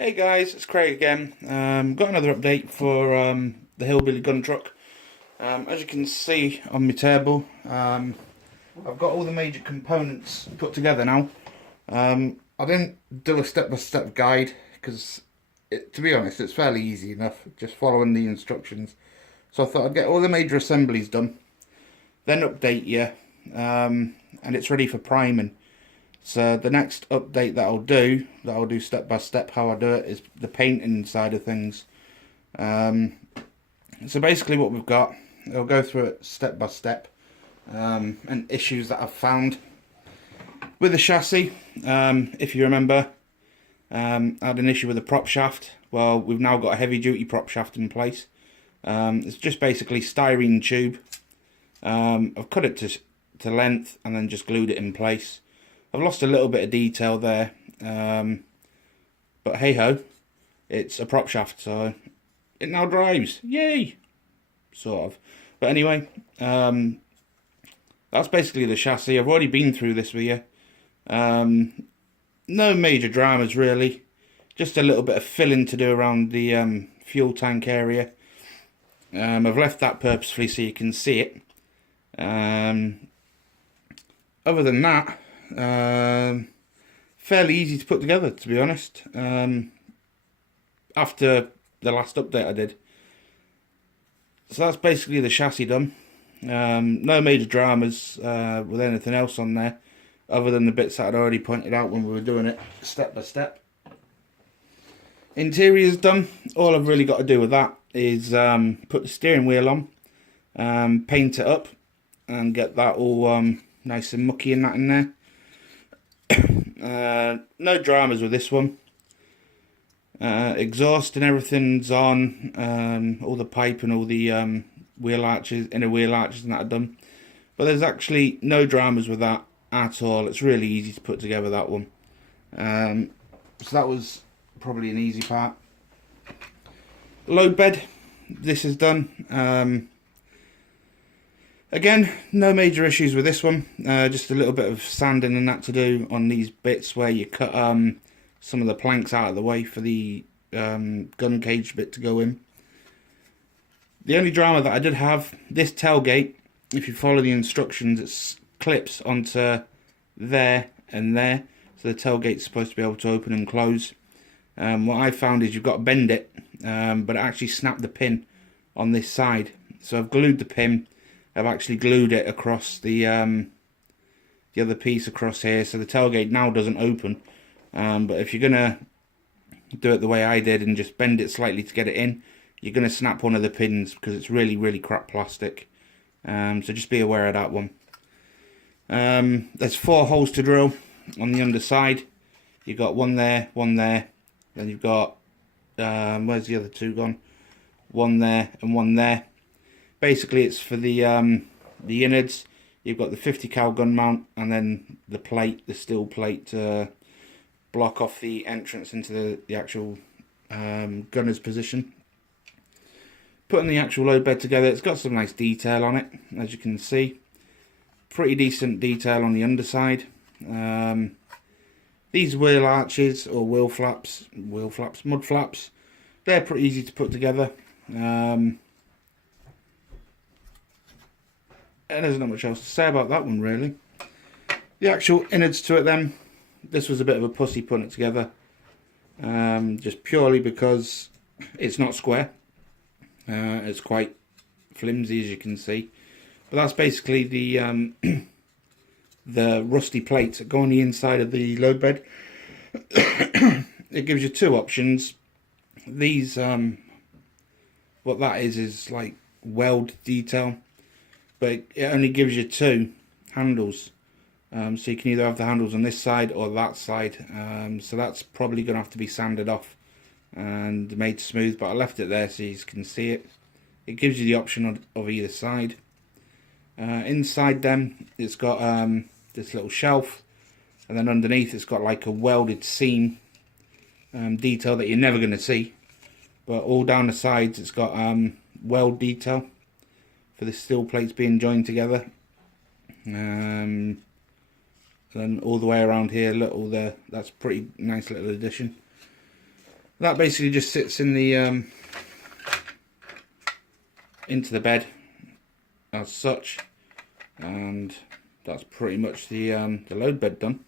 Hey guys, it's Craig again. Got another update for the hillbilly gun truck. As you can see on my table, I've got all the major components put together now. I didn't do a step-by-step guide because, to be honest, it's fairly easy enough, just following the instructions. So I thought I'd get all the major assemblies done, then update you, and it's ready for priming. So the next update that I'll do step by step how I do it, is the painting side of things. So basically what we've got, I'll go through it step by step, and issues that I've found with the chassis. If you remember, I had an issue with the prop shaft. Well, we've now got a heavy duty prop shaft in place. It's just basically styrene tube. I've cut it to length and then just glued it in place. I've lost a little bit of detail there, but hey ho, it's a prop shaft, so it now drives. Yay! Sort of. But anyway, that's basically the chassis. I've already been through this with you. No major dramas really, just a little bit of filling to do around the fuel tank area. I've left that purposefully so you can see it. Other than that, fairly easy to put together, to be honest. After the last update I did, so that's basically the chassis done. No major dramas with anything else on there, other than the bits that I'd already pointed out when we were doing it step by step. Interior's done. All I've really got to do with that is put the steering wheel on, paint it up, and get that all nice and mucky and that in there. No dramas with this one. Exhaust and everything's on. All the pipe and all the wheel arches, inner wheel arches and that are done. But there's actually no dramas with that at all. It's really easy to put together, that one. So that was probably an easy part. Load bed, this is done. Again, no major issues with this one. Just a little bit of sanding and that to do on these bits where you cut some of the planks out of the way for the gun cage bit to go in. The only drama that I did have, this tailgate, if you follow the instructions, it clips onto there and there. So the tailgate's supposed to be able to open and close. What I found is you've got to bend it, but it actually snapped the pin on this side. So I've glued the pin. I've actually glued it across the other piece across here, so the tailgate now doesn't open. But if you're gonna do it the way I did and just bend it slightly to get it in, you're gonna snap one of the pins because it's really crap plastic. So just be aware of that one. There's 4 holes to drill on the underside. You've got one there, then you've got where's the other 2 gone? One there and one there. Basically, it's for the innards. You've got the 50 cal gun mount, and then the plate, the steel plate, to block off the entrance into the actual gunner's position. Putting the actual load bed together, it's got some nice detail on it, as you can see. Pretty decent detail on the underside. These wheel arches, or mud flaps, they're pretty easy to put together. And there's not much else to say about that one really. The actual innards to it then, this was a bit of a pussy putting it together, just purely because it's not square. It's quite flimsy, as you can see, but that's basically the the rusty plates that go on the inside of the load bed. It gives you 2 options. These what that is like weld detail, but it only gives you 2 handles, so you can either have the handles on this side or that side. So that's probably going to have to be sanded off and made smooth, but I left it there so you can see it. It gives you the option of either side. Inside them, it's got this little shelf, and then underneath it's got like a welded seam detail that you're never going to see, but all down the sides it's got weld detail for the steel plates being joined together. Then all the way around here, that's pretty nice little addition. That basically just sits in the into the bed as such, and that's pretty much the load bed done.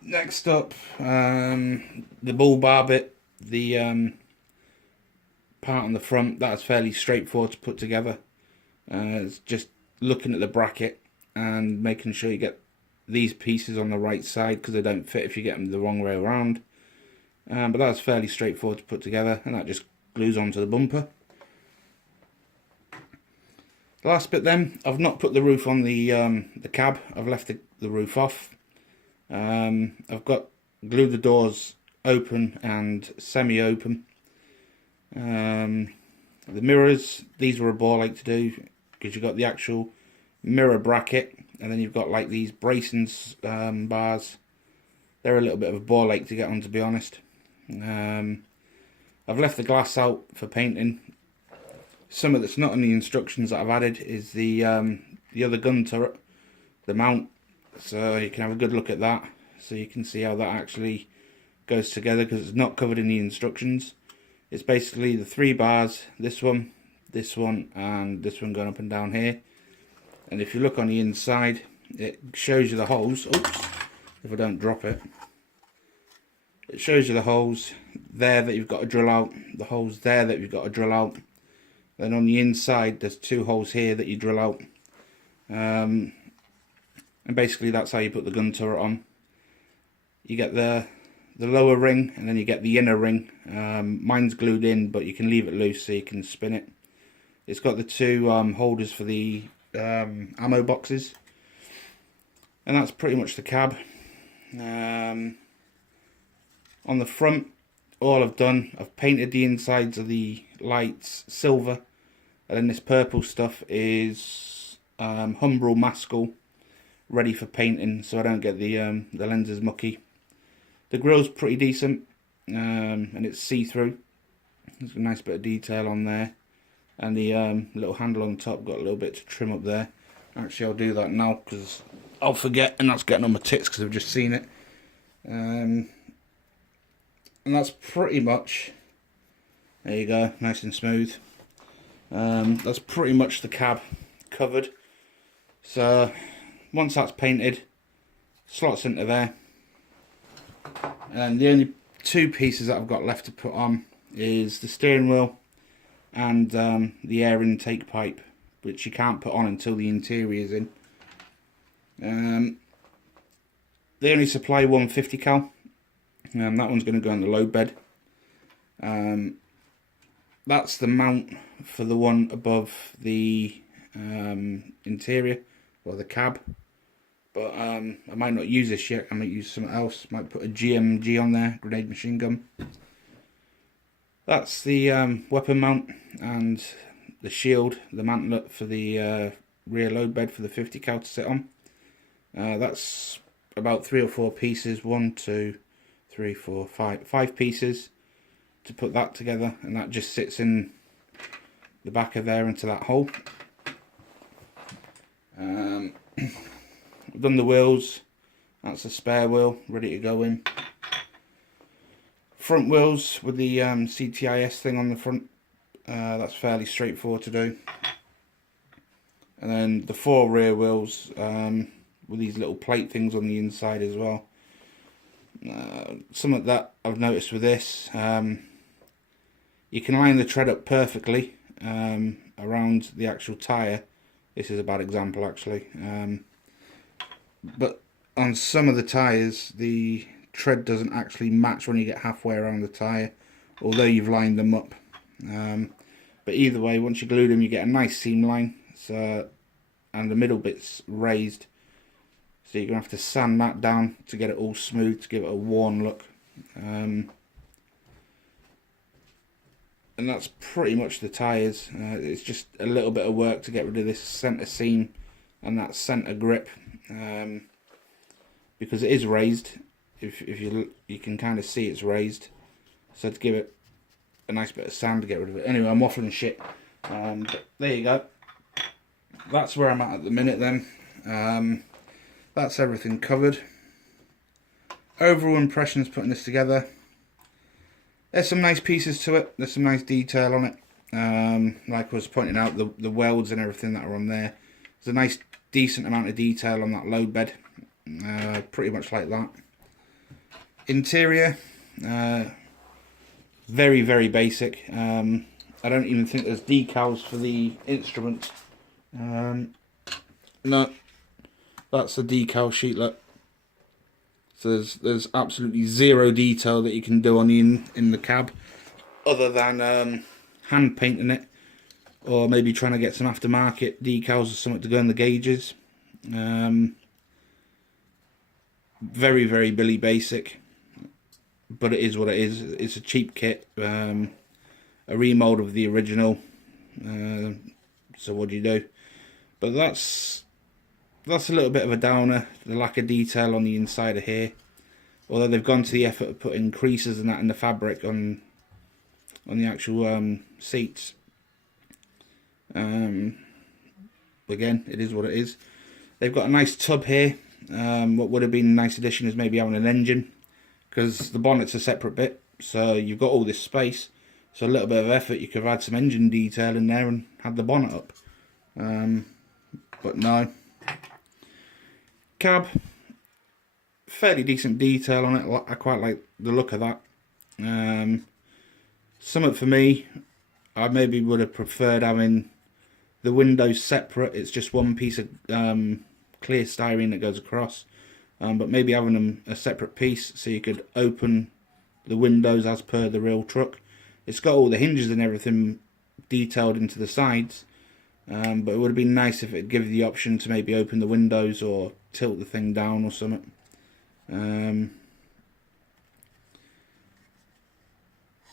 Next up, the bull bar bit, the part on the front, that's fairly straightforward to put together. It's just looking at the bracket and making sure you get these pieces on the right side, because they don't fit if you get them the wrong way around. But that's fairly straightforward to put together, and that just glues onto the bumper. The last bit then, I've not put the roof on the cab, I've left the roof off. I've got glued the doors open and semi-open. The mirrors, these were a ball ache to do, because you've got the actual mirror bracket, and then you've got like these bracings bars. They're a little bit of a ball ache to get on, to be honest. I've left the glass out for painting. Some of that's not on the instructions that I've added is the other gun turret, the mount, so you can have a good look at that, so you can see how that actually goes together, because it's not covered in the instructions. It's basically the 3 bars, this one, and this one going up and down here. And if you look on the inside, it shows you the holes. Oops, if I don't drop it. It shows you the holes there that you've got to drill out, the holes there that you've got to drill out. Then on the inside, there's 2 holes here that you drill out. And basically that's how you put the gun turret on. You get the lower ring, and then you get the inner ring. Mine's glued in, but you can leave it loose so you can spin it. It's got the 2 holders for the ammo boxes. And that's pretty much the cab. On the front, all I've done, I've painted the insides of the lights silver, and then this purple stuff is Humbrol Maskell, ready for painting, so I don't get the lenses mucky. The grill's pretty decent, and it's see-through. There's a nice bit of detail on there, and the little handle on top got a little bit to trim up there. Actually, I'll do that now because I'll forget, and that's getting on my tits because I've just seen it. And that's pretty much, there you go, nice and smooth. That's pretty much the cab covered. So once that's painted, slots into there. And the only 2 pieces that I've got left to put on is the steering wheel and the air intake pipe, which you can't put on until the interior is in. They only supply 150 cal. That one's going to go on the load bed. That's the mount for the one above the interior, or the cab. But I might not use this yet. I might use something else. Might put a GMG on there, grenade machine gun. That's the weapon mount and the shield, the mantlet for the rear load bed for the 50 cal to sit on. That's about 3 or 4 pieces. 1, 2, 3, 4, 5 pieces to put that together, and that just sits in the back of there into that hole. I've done the wheels. That's a spare wheel ready to go in. Front wheels with the CTIS thing on the front. That's fairly straightforward to do. And then the 4 rear wheels with these little plate things on the inside as well. Some of that I've noticed with this, you can line the tread up perfectly around the actual tyre. This is a bad example actually, but on some of the tyres the tread doesn't actually match when you get halfway around the tyre, although you've lined them up. But either way, once you glue them, you get a nice seam line, so, and the middle bit's raised, so you're going to have to sand that down to get it all smooth, to give it a worn look. And that's pretty much the tyres. It's just a little bit of work to get rid of this centre seam and that centre grip, because it is raised. If you look, you can kind of see it's raised, so to give it a nice bit of sand to get rid of it. Anyway, I'm waffling shit, but there you go. That's where I'm at the minute then. That's everything covered. Overall impressions putting this together, There's some nice pieces to it. There's some nice detail on it. Like I was pointing out, the welds and everything that are on there. There's a nice decent amount of detail on that load bed. Pretty much like that. Interior, very, very basic. I don't even think there's decals for the instruments. No, that's the decal sheet, look. So there's absolutely zero detail that you can do on the in the cab, other than hand painting it, or maybe trying to get some aftermarket decals or something to go in the gauges. Very, very Billy basic, but it is what it is. It's a cheap kit, a remold of the original. So what do you do? But that's a little bit of a downer, the lack of detail on the inside of here. Although they've gone to the effort of putting creases and that in the fabric on the actual seats. Again, it is what it is. They've got a nice tub here. What would have been a nice addition is maybe having an engine, because the bonnet's a separate bit, so you've got all this space. So a little bit of effort, you could have had some engine detail in there and had the bonnet up. But no. Cab, fairly decent detail on it. I quite like the look of that. Something for me, I maybe would have preferred having the windows separate. It's just one piece of clear styrene that goes across, but maybe having them a separate piece so you could open the windows as per the real truck. It's got all the hinges and everything detailed into the sides, but it would have been nice if it gave you the option to maybe open the windows or tilt the thing down or something. And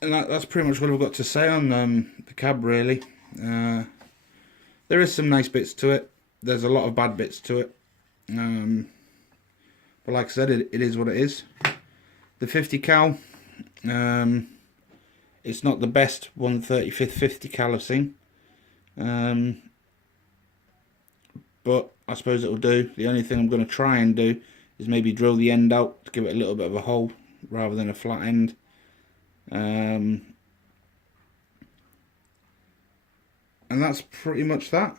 that's pretty much what I've got to say on the cab, really. There is some nice bits to it. There's a lot of bad bits to it. But like I said, it is what it is. The 50 cal, it's not the best 1/35 50 cal I've seen. But I suppose it'll do. The only thing I'm going to try and do is maybe drill the end out to give it a little bit of a hole rather than a flat end. And that's pretty much that.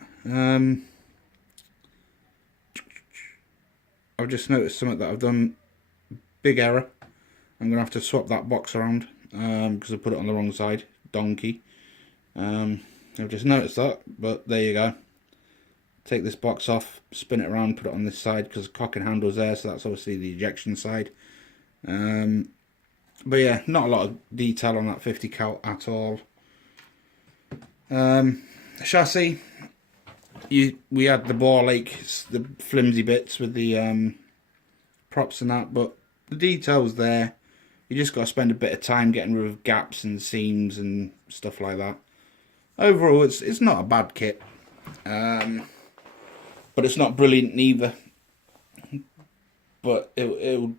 I've just noticed something that I've done, big error. I'm going to have to swap that box around because I put it on the wrong side, donkey. I've just noticed that, but there you go. Take this box off, spin it around, put it on this side because the cock and handle's there, so that's obviously the ejection side. But yeah, not a lot of detail on that 50 cal at all. Chassis, we had the ball aches, the flimsy bits with the props and that, but the detail's there. You just got to spend a bit of time getting rid of gaps and seams and stuff like that. Overall, it's not a bad kit, but it's not brilliant neither. But it'll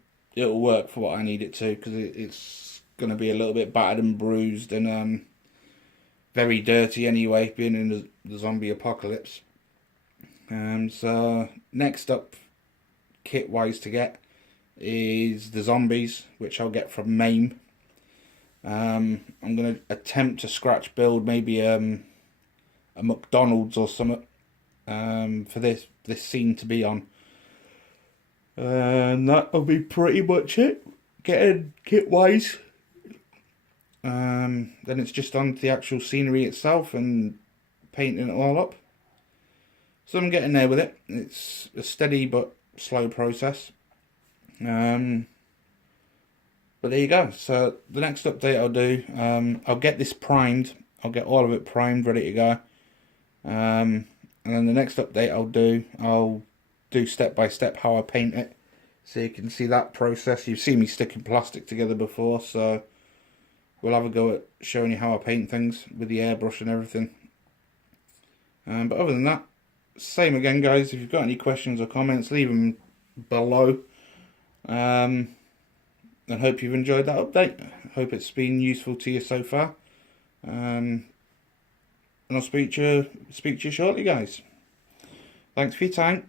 work for what I need it to, because it's going to be a little bit battered and bruised and very dirty anyway, being in the zombie apocalypse. So next up, kit wise to get, is the zombies, which I'll get from MAME. I'm going to attempt to scratch build maybe a McDonald's or something for this scene to be on. And that'll be pretty much it, getting kit wise. Then it's just on to the actual scenery itself and painting it all up. So I'm getting there with it. It's a steady but slow process. But there you go. So the next update I'll do, I'll get this primed. I'll get all of it primed, ready to go. And then the next update I'll do step by step how I paint it, so you can see that process. You've seen me sticking plastic together before, so we'll have a go at showing you how I paint things with the airbrush and everything. But other than that, same again, guys. If you've got any questions or comments, leave them below. And hope you've enjoyed that update. I hope it's been useful to you so far. And I'll speak to you shortly, guys. Thanks for your time.